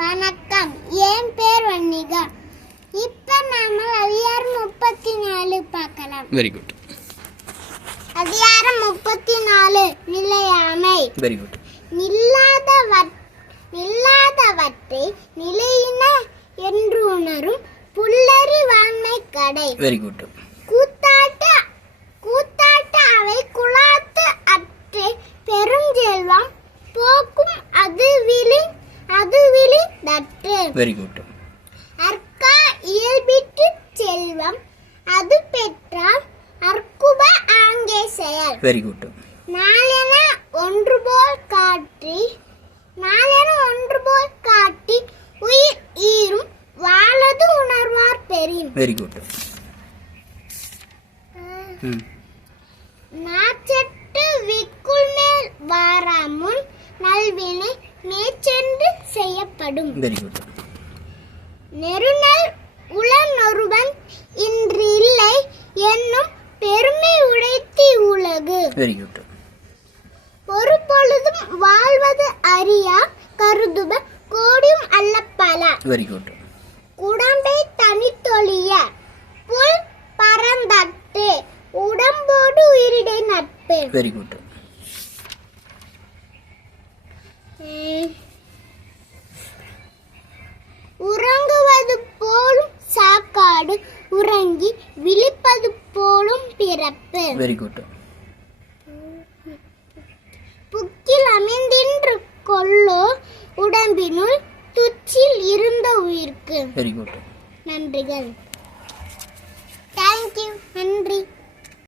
வணக்கம். என் பேர் வன்னிகா இப்ப நாம அதிகாரம் முப்பத்தி நாலு பார்க்கலாம். வெரி குட் அதிகாரம் முப்பத்தி நாலு நிலையாமை. வெரி குட் நில்லாதவற் நில்லாதவற்றை நிலையின என்று உணரும் புல்லறி வாண்மை கடை. வெரி குட் கூத்தாட்ட கூத்தாட்ட அவை குலாத்து அற்றே பெருஞ்செல்வம் போக்கும் அது விழி அது தற்று வெரி குட் அற்கா இயல்பிற்று செல்வம் அது பெற்றால் அற்குப ஆங்கே செயல் வெரி குட் நாளென ஒன்று போல் காட்டி நாளென ஒன்று போல் காட்டி உயிர் ஈரும் வாழது உணர்வார் பெரின். வெரி குட் ம் நாச்சட்டு செய்யப்படும் வெரி குட் நெருநல் உளனொருவன் இன்று இல்லை என்னும் பெருமை உடைத்தி உலகு. வெரி குட் ஒரு பொழுதும் வாழ்வது அறியா கருதுப கோடியும் அல்ல பல வெரி குட் உடம்பை தனித்தொழிய புல் பரந்தட்டு உடம்போடு உயிரிடை நட்பு. வெரி குட் விழிப்பது போலும் பிறப்பு. வெரி குட் புக்கில் அமைந்தின்று கொள்ளோ உடம்பினுள் துச்சில் இருந்த உயிர்க்கு. வெரி குட் நன்றிகள்.